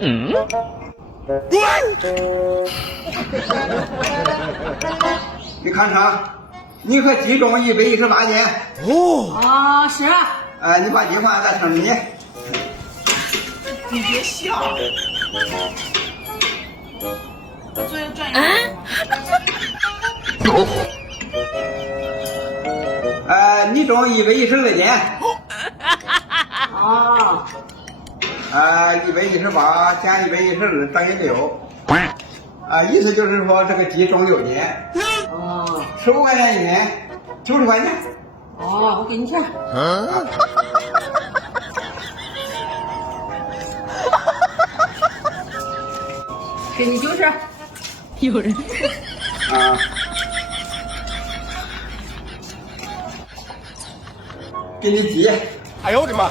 嗯。你看啥？你和鸡重118斤。哦。啊，是。你把鸡放在称里。你别笑。左右转一转。你重112斤。哦。118减112等于6。意思就是说这个鸡重6斤。哦。15块钱一斤，90块钱。哦，我给你钱。给你90。有人。给你鸡。哎呦我的妈！